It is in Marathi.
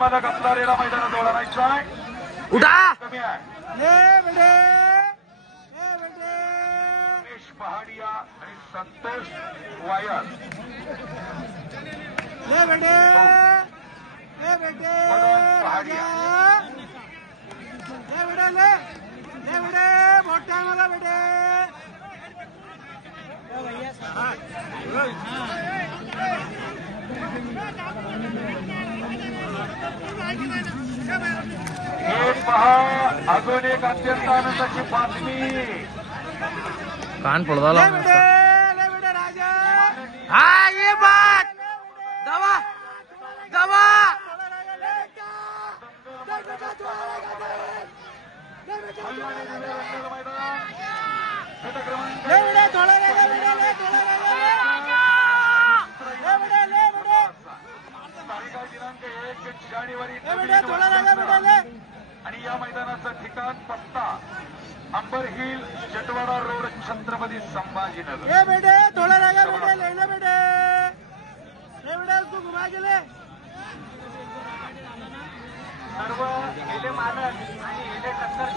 मालक असणाऱ्याला मैदानात ओढायचा आहे. उठा कमी आहे. रमेश पहाडिया आणि संतोष वायर. पहाडिया हे पहा अजून एक अत्यंत आनंदाची बातमी. कान पडदा लावून हा ये बात दवा दवा दिनांक 1 जानेवारी आणि या मैदानाचं ठिकाण पत्ता अंबर हिल जटवाडा रोड छत्रपती संभाजीनगर. सर्व गेले मालक आणि गेले टक्कर